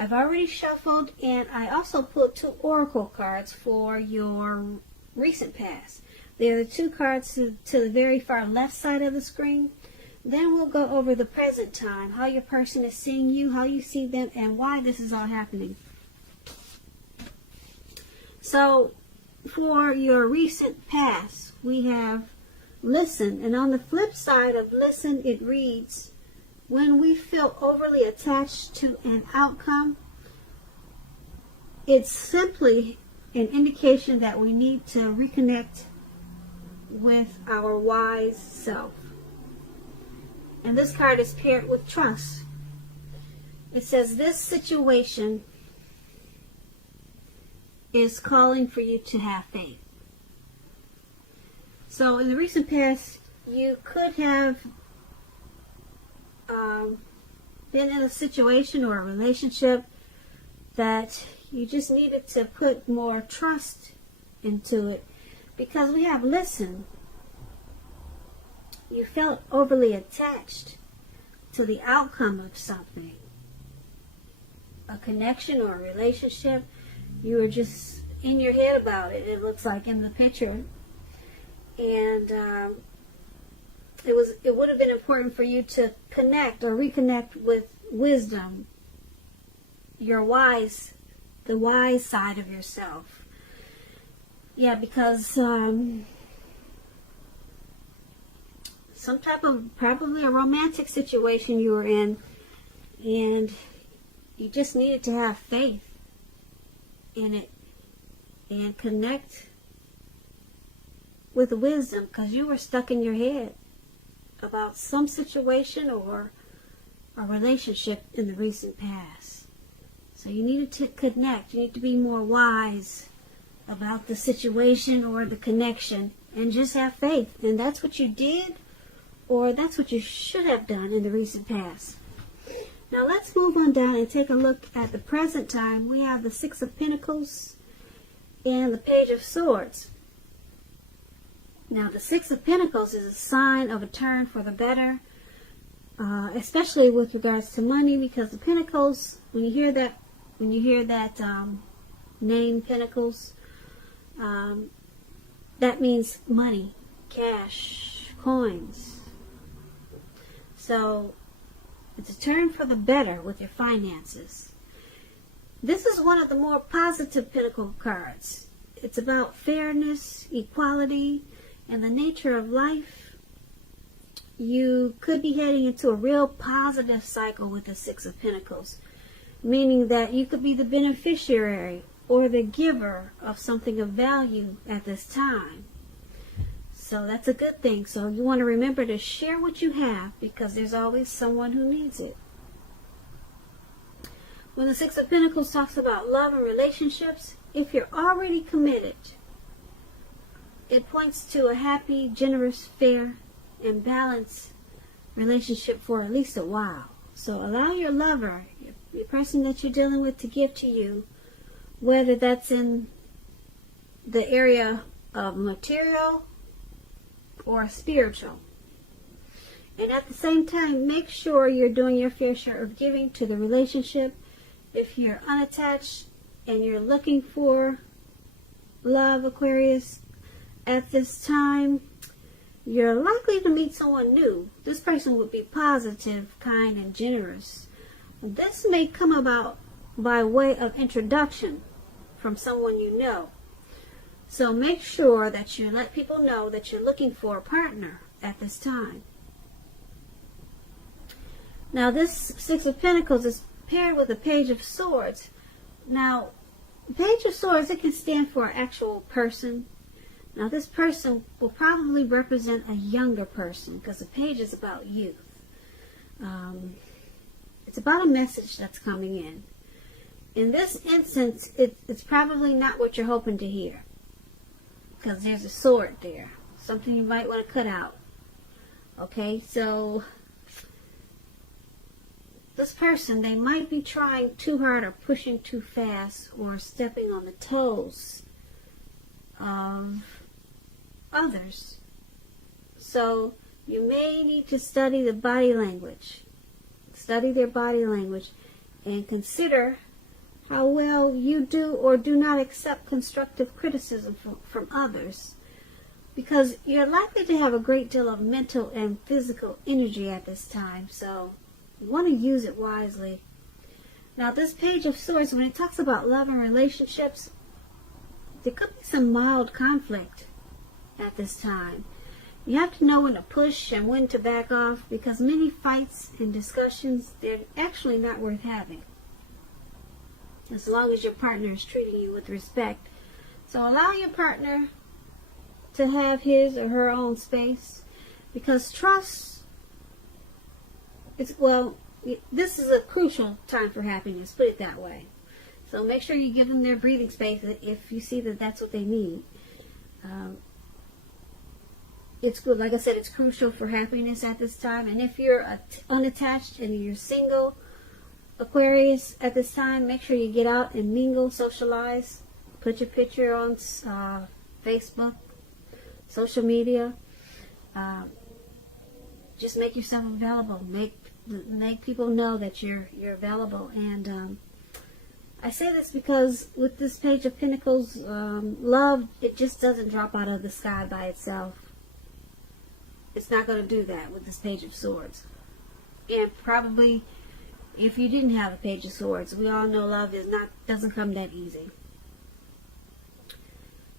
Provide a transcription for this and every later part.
I've already shuffled, and I also pulled 2 oracle cards for your recent past. They're the 2 cards to the very far left side of the screen. Then we'll go over the present time, how your person is seeing you, how you see them, and why this is all happening. So, for your recent past, we have listen. And on the flip side of listen, it reads, when we feel overly attached to an outcome, it's simply an indication that we need to reconnect with our wise self. And this card is paired with trust. It says this situation is calling for you to have faith. So in the recent past, you could have been in a situation or a relationship that you just needed to put more trust into it, because we have listen. You felt overly attached to the outcome of something, a connection or a relationship. You were just in your head about it, it looks like in the picture. And it would have been important for you to connect or reconnect with wisdom, the wise side of yourself. Yeah, because some type of, probably a romantic situation you were in, and you just needed to have faith in it and connect with wisdom, because you were stuck in your head about some situation or a relationship in the recent past. So you needed to connect. You need to be more wise about the situation or the connection and just have faith. And that's what you did, or that's what you should have done in the recent past. Now let's move on down and take a look at the present time. We have the 6 of Pentacles and the Page of Swords. Now, the 6 of Pentacles is a sign of a turn for the better, especially with regards to money, because the Pentacles, when you hear that name, Pentacles, that means money, cash, coins. So, it's a turn for the better with your finances. This is one of the more positive Pentacle cards. It's about fairness, equality, and the nature of life. You could be heading into a real positive cycle with the 6 of Pentacles, meaning that you could be the beneficiary or the giver of something of value at this time. So that's a good thing. So you want to remember to share what you have, because there's always someone who needs it. When the 6 of Pentacles talks about love and relationships, if you're already committed, it points to a happy, generous, fair, and balanced relationship for at least a while. So allow your lover, the person that you're dealing with, to give to you, whether that's in the area of material or spiritual. And at the same time, make sure you're doing your fair share of giving to the relationship. If you're unattached and you're looking for love, Aquarius, at this time, you're likely to meet someone new. This person would be positive, kind, and generous. This may come about by way of introduction from someone you know. So make sure that you let people know that you're looking for a partner at this time. Now this 6 of Pentacles is paired with the Page of Swords. Now, Page of Swords, it can stand for an actual person. Now this person will probably represent a younger person, because the page is about youth. It's about a message that's coming in. In this instance, it's probably not what you're hoping to hear, because there's a sword there. Something you might want to cut out. Okay, so this person, they might be trying too hard or pushing too fast or stepping on the toes of others. So you may need to study the body language. Study their body language and consider how well you do or do not accept constructive criticism from others, because you're likely to have a great deal of mental and physical energy at this time, so you want to use it wisely. Now, this Page of Swords, when it talks about love and relationships, there could be some mild conflict at this time. You have to know when to push and when to back off, because many fights and discussions, they're actually not worth having, as long as your partner is treating you with respect. So allow your partner to have his or her own space, because trust is, well, this is a crucial time for happiness, put it that way. So make sure you give them their breathing space if you see that that's what they need. It's good, like I said, it's crucial for happiness at this time. And if you're unattached and you're single, Aquarius, at this time, make sure you get out and mingle, socialize, put your picture on Facebook, social media. Just make yourself available. Make people know that you're available. And I say this because with this Page of Pentacles, love, it just doesn't drop out of the sky by itself. It's not going to do that with this Page of Swords. And probably, if you didn't have a Page of Swords, we all know love doesn't come that easy.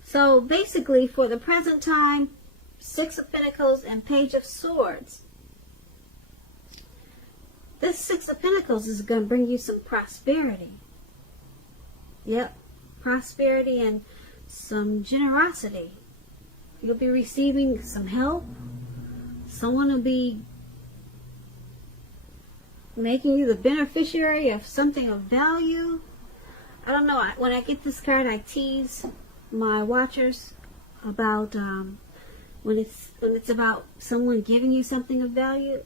So basically, for the present time, Six of Pentacles and Page of Swords. This Six of Pentacles is going to bring you some prosperity. Yep, prosperity and some generosity. You'll be receiving some help. Someone will be making you the beneficiary of something of value. I don't know. When I get this card, I tease my watchers about when it's about someone giving you something of value.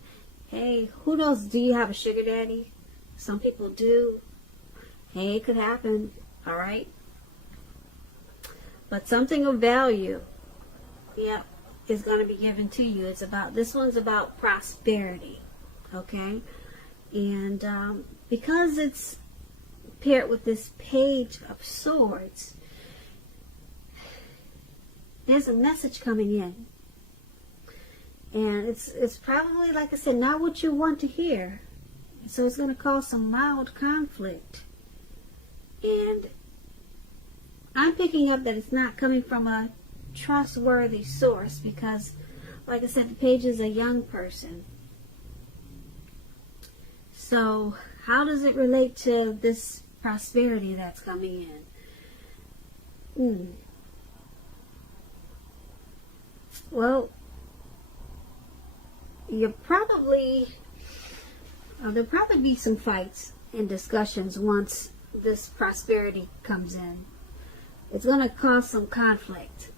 Hey, who knows? Do you have a sugar daddy? Some people do. Hey, it could happen. All right. But something of value, yeah, is going to be given to you. This one's about prosperity. Okay. And because it's paired with this Page of Swords, there's a message coming in. And it's probably, like I said, not what you want to hear. So it's going to cause some mild conflict. And I'm picking up that it's not coming from a trustworthy source, because, like I said, the page is a young person. So how does it relate to this prosperity that's coming in? Well, there'll probably be some fights and discussions once this prosperity comes in. It's going to cause some conflict.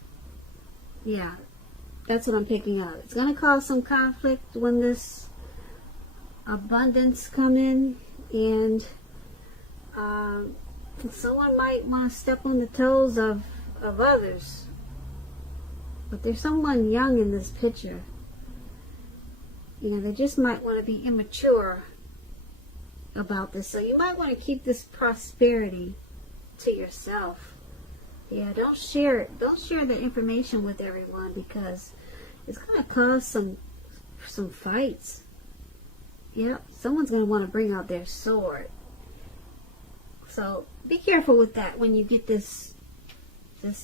Yeah, that's what I'm picking up. It's going to cause some conflict when this abundance come in, and someone might want to step on the toes of others. But there's someone young in this picture. You know, they just might want to be immature about this. So you might want to keep this prosperity to yourself. Yeah, don't share it. Don't share the information with everyone, because it's going to cause some fights. Yep, someone's going to want to bring out their sword. So be careful with that when you get this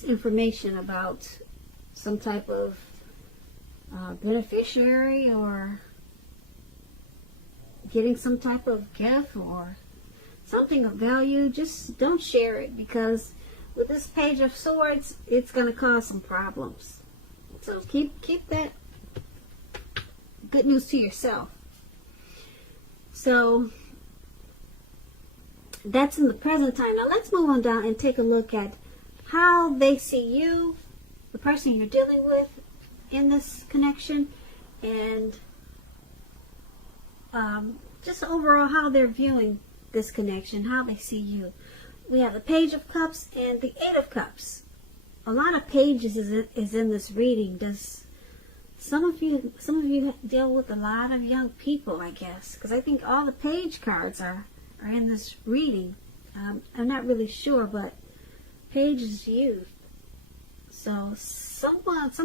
information about some type of beneficiary, or getting some type of gift or something of value. Just don't share it, because with this Page of Swords, it's going to cause some problems. So keep that good news to yourself. So that's in the present time. Now let's move on down and take a look at how they see you, the person you're dealing with in this connection, and just overall how they're viewing this connection, how they see you. We have the Page of Cups and the Eight of Cups. A lot of pages is in this reading. Does some of you deal with a lot of young people, I guess, because I think all the page cards are in this reading. I'm not really sure, but Page is youth. So some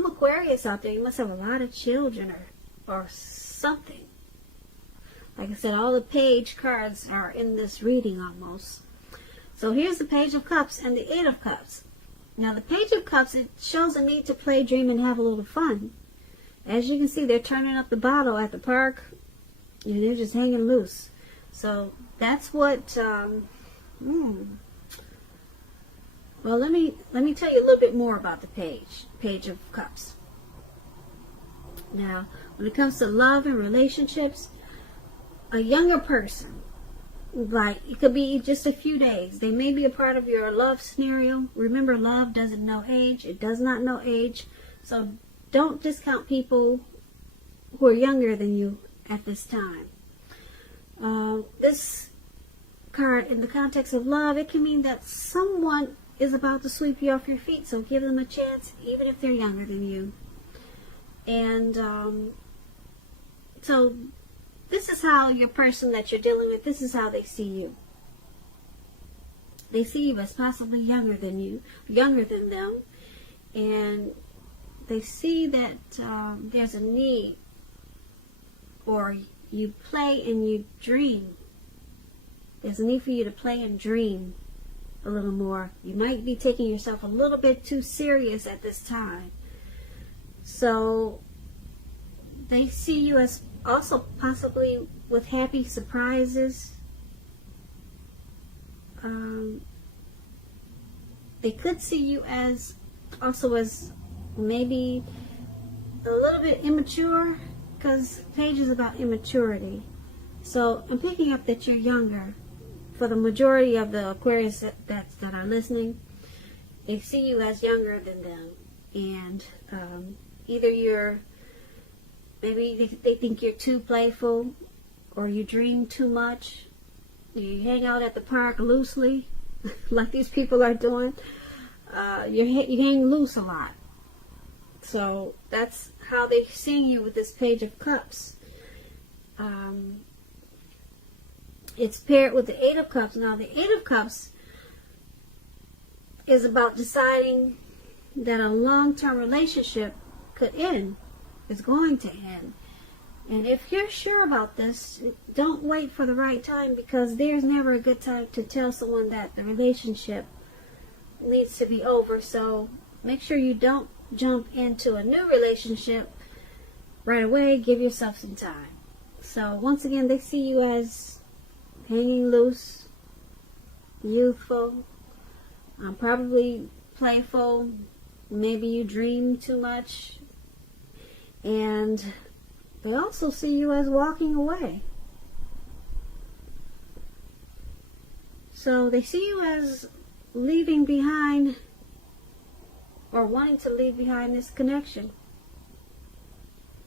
Aquarius out there, you must have a lot of children or something. Like I said, all the Page cards are in this reading almost. So here's the Page of Cups and the Eight of Cups. Now the Page of Cups, it shows a need to play, dream, and have a little fun. As you can see, they're turning up the bottle at the park, and they're just hanging loose. So that's what, well, let me tell you a little bit more about the Page of Cups. Now, when it comes to love and relationships, a younger person, like it could be just a few days, they may be a part of your love scenario. Remember, love doesn't know age. It does not know age. So don't discount people who are younger than you at this time. This card, in the context of love, it can mean that someone is about to sweep you off your feet. So give them a chance, even if they're younger than you. And so this is how your person that you're dealing with, this is how they see you. They see you as possibly younger than them. And they see that there's a need, or you play and you dream. There's a need for you to play and dream a little more. You might be taking yourself a little bit too serious at this time. So they see you as also possibly with happy surprises. They could see you as also as maybe a little bit immature, because Page is about immaturity. So I'm picking up that you're younger. For the majority of the Aquarius that are listening, they see you as younger than them. And either maybe they think you're too playful, or you dream too much. You hang out at the park loosely, like these people are doing. You hang loose a lot. So that's how they see you with this Page of Cups. It's paired with the Eight of Cups. Now the Eight of Cups is about deciding that a long-term relationship could end. It's going to end. And if you're sure about this, don't wait for the right time, because there's never a good time to tell someone that the relationship needs to be over. So make sure you don't jump into a new relationship right away. Give yourself some time. So once again, they see you as hanging loose, youthful, probably playful. Maybe you dream too much. And they also see you as walking away. So they see you as leaving behind, or wanting to leave behind this connection.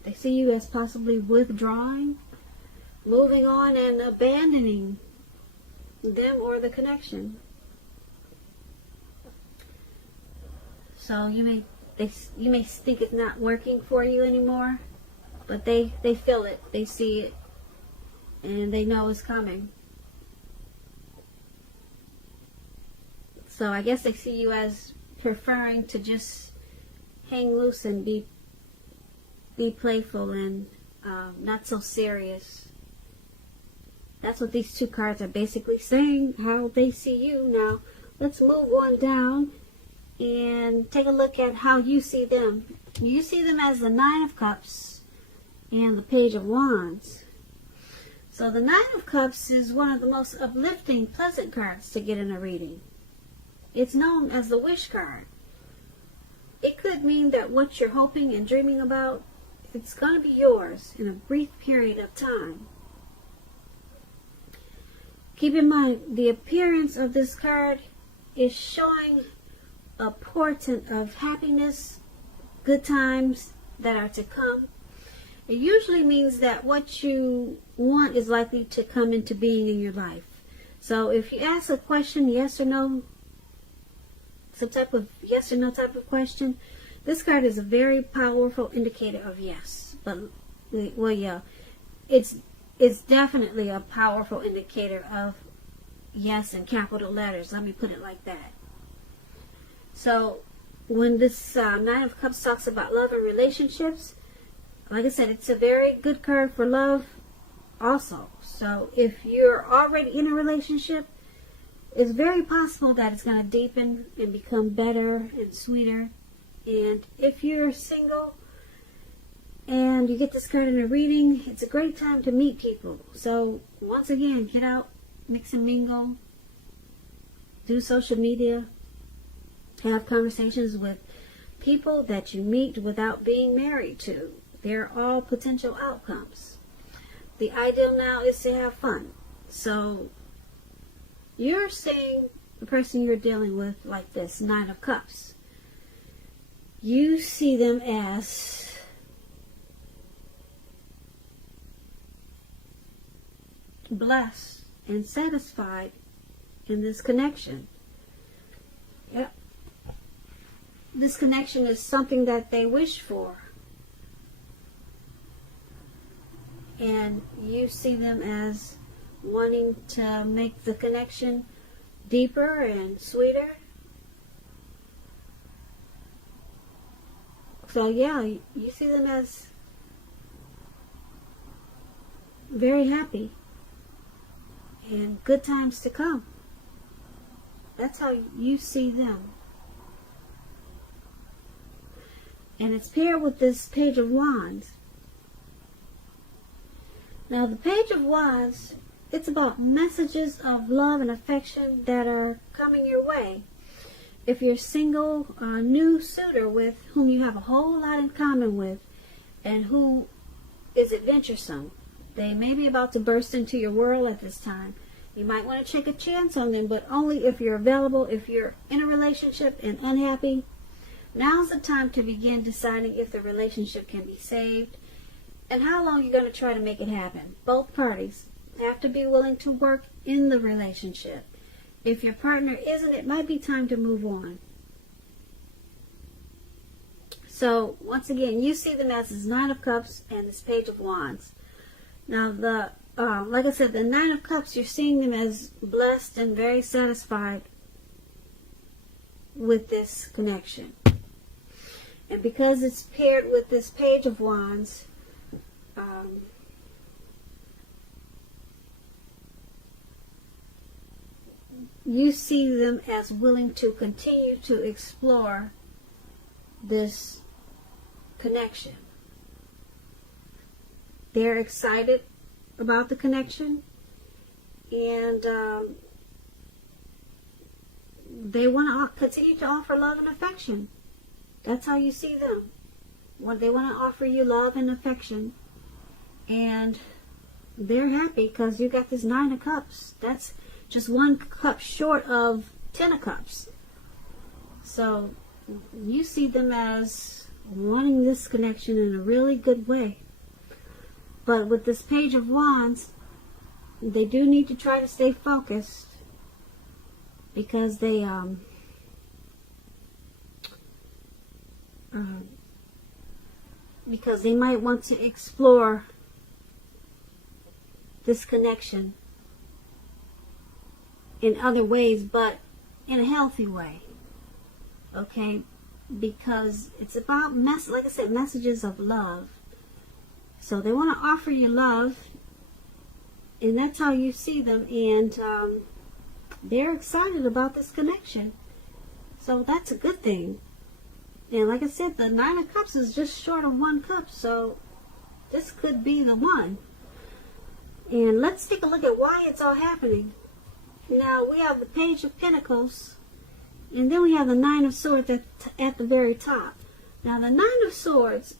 They see you as possibly withdrawing, moving on, and abandoning them or the connection. So you may think it's not working for you anymore, but they feel it, they see it, and they know it's coming. So I guess they see you as preferring to just hang loose and be playful and not so serious. That's what these two cards are basically saying, how they see you. Now, let's move on down and take a look at how you see them. You see them as the Nine of Cups and the Page of Wands. So the Nine of Cups is one of the most uplifting, pleasant cards to get in a reading. It's known as the wish card. It could mean that what you're hoping and dreaming about, it's going to be yours in a brief period of time. Keep in mind, the appearance of this card is showing a portent of happiness, good times that are to come. It usually means that what you want is likely to come into being in your life. So if you ask a question, yes or no, some type of yes or no type of question, this card is a very powerful indicator of yes. But, well, yeah, it's definitely a powerful indicator of yes in capital letters. Let me put it like that. So when this Nine of Cups talks about love and relationships, like I said, it's a very good card for love also. So if you're already in a relationship, it's very possible that it's going to deepen and become better and sweeter. And if you're single and you get this card in a reading, it's a great time to meet people. So once again, get out, mix and mingle, do social media, have conversations with people that you meet without being married to. They're all potential outcomes. The ideal now is to have fun. So you're seeing the person you're dealing with like this, Nine of Cups. You see them as blessed and satisfied in this connection. Yep. This connection is something that they wish for. And you see them as wanting to make the connection deeper and sweeter. So yeah, you see them as very happy and good times to come. That's how you see them. And it's paired with this Page of Wands. Now the Page of Wands, it's about messages of love and affection that are coming your way. If you're single, a new suitor with whom you have a whole lot in common with and who is adventuresome, they may be about to burst into your world at this time. You might want to take a chance on them, but only if you're available. If you're in a relationship and unhappy, now's the time to begin deciding if the relationship can be saved and how long you're going to try to make it happen. Both parties have to be willing to work in the relationship. If your partner isn't, it might be time to move on. So, once again, you see them as this Nine of Cups and this Page of Wands. Now, like I said, the Nine of Cups, you're seeing them as blessed and very satisfied with this connection. And because it's paired with this Page of Wands, you see them as willing to continue to explore this connection. They're excited about the connection, and they want to continue to offer love and affection. That's how you see them. They want to offer you love and affection, and they're happy because you got this Nine of Cups. That's just one cup short of 10 of Cups. So you see them as wanting this connection in a really good way. But with this Page of Wands, they do need to try to stay focused because they might want to explore this connection in other ways, but in a healthy way. Okay? Because it's about, like I said, messages of love. So they want to offer you love, and that's how you see them, and they're excited about this connection. So that's a good thing. And like I said, the Nine of Cups is just short of one cup, so this could be the one. And let's take a look at why it's all happening. Now, we have the Page of Pentacles, and then we have the Nine of Swords at the very top. Now, the Nine of Swords,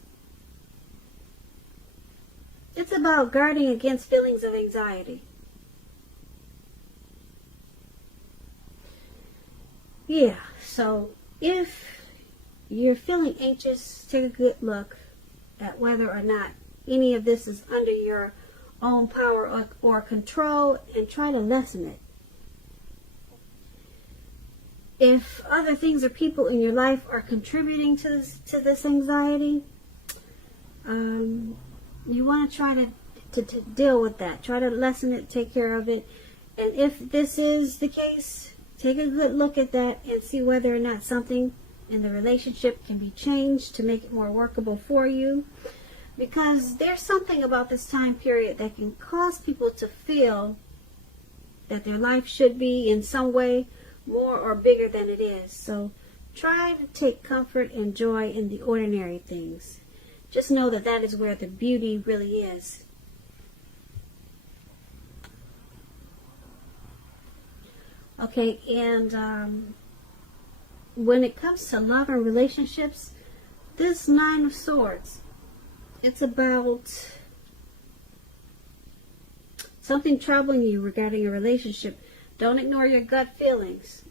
it's about guarding against feelings of anxiety. Yeah, so if you're feeling anxious, take a good look at whether or not any of this is under your own power or control, and try to lessen it. If other things or people in your life are contributing to this anxiety, you want to try to deal with that. Try to lessen it, take care of it, And if this is the case, take a good look at that and see whether or not something in the relationship can be changed to make it more workable for you. Because there's something about this time period that can cause people to feel that their life should be in some way more or bigger than it is. So try to take comfort and joy in the ordinary things. Just know that that is where the beauty really is. Okay, and when it comes to love and relationships, this Nine of Swords, it's about something troubling you regarding a relationship. Don't ignore your gut feelings.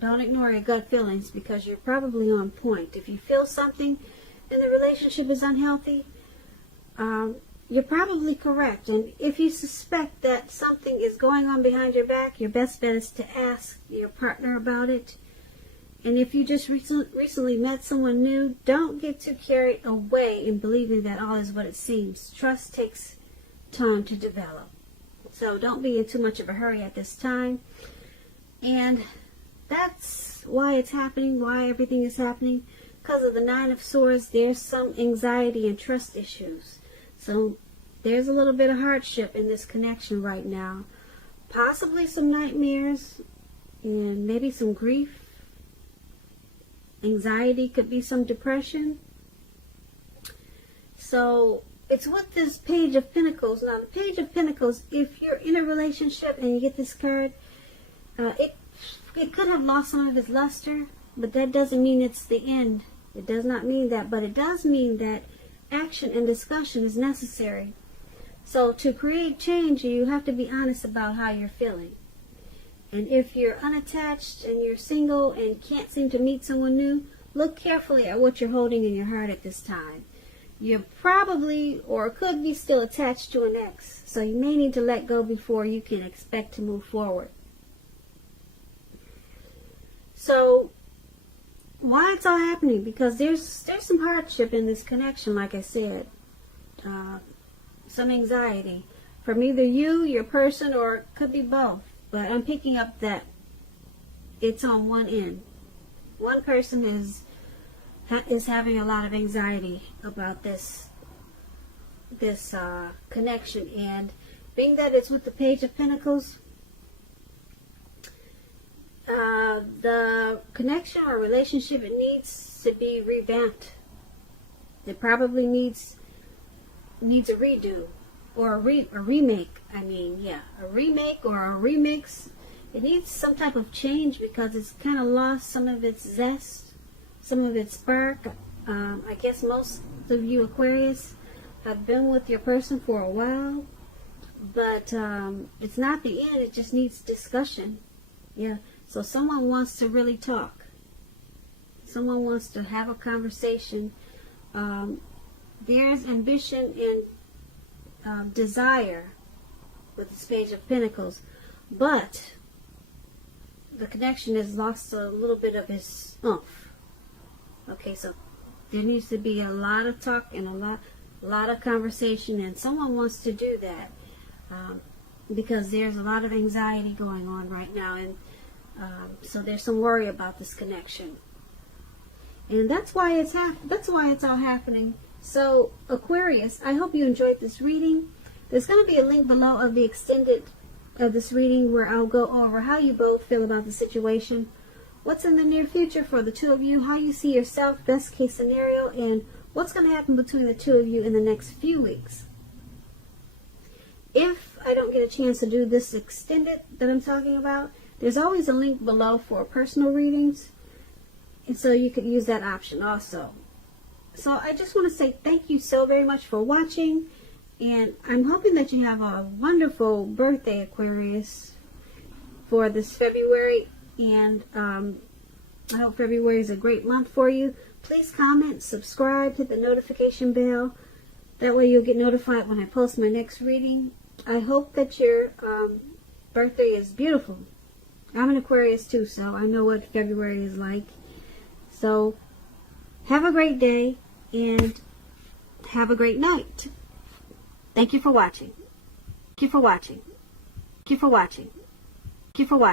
Don't ignore your gut feelings, because you're probably on point. If you feel something and the relationship is unhealthy, you're probably correct. And if you suspect that something is going on behind your back, your best bet is to ask your partner about it. And if you just recently met someone new, don't get too carried away in believing that all is what it seems. Trust takes time to develop. So don't be in too much of a hurry at this time. And that's why it's happening, why everything is happening. Because of the Nine of Swords, there's some anxiety and trust issues. So there's a little bit of hardship in this connection right now. Possibly some nightmares and maybe some grief. Anxiety, could be some depression. So it's with this Page of Pentacles. Now the Page of Pentacles, if you're in a relationship and you get this card, it could have lost some of its luster, but that doesn't mean it's the end. It does not mean that, but it does mean that action and discussion is necessary. So to create change, you have to be honest about how you're feeling. And if you're unattached and you're single and can't seem to meet someone new, look carefully at what you're holding in your heart at this time. You're probably or could be still attached to an ex, so you may need to let go before you can expect to move forward. So why it's all happening? Because there's some hardship in this connection, like I said. Some anxiety from either you, your person, or it could be both. But I'm picking up that it's on one end. One person is having a lot of anxiety about this connection, and being that it's with the Page of Pentacles, the connection or relationship, it needs to be revamped. It probably needs a redo or a remake. A remake or a remix. It needs some type of change because it's kind of lost some of its zest, some of its spark. I guess most of you Aquarius have been with your person for a while, but it's not the end. It just needs discussion. Yeah. So someone wants to really talk. Someone wants to have a conversation. There's ambition and desire with this Page of Pentacles, but the connection has lost a little bit of its oomph. Okay, so there needs to be a lot of talk and a lot of conversation, and someone wants to do that because there's a lot of anxiety going on right now, and so there's some worry about this connection, and that's why it's all happening. So Aquarius, I hope you enjoyed this reading. There's going to be a link below of the extended of this reading where I'll go over how you both feel about the situation, what's in the near future for the two of you, how you see yourself, best case scenario, and what's going to happen between the two of you in the next few weeks. If I don't get a chance to do this extended that I'm talking about, there's always a link below for personal readings, and so you could use that option also. So I just want to say thank you so very much for watching, and I'm hoping that you have a wonderful birthday, Aquarius, for this February, and I hope February is a great month for you. Please comment, subscribe, hit the notification bell. That way you'll get notified when I post my next reading. I hope that your birthday is beautiful. I'm an Aquarius too, so I know what February is like. So have a great day and have a great night. Thank you for watching. Thank you for watching. Thank you for watching. Thank you for watching.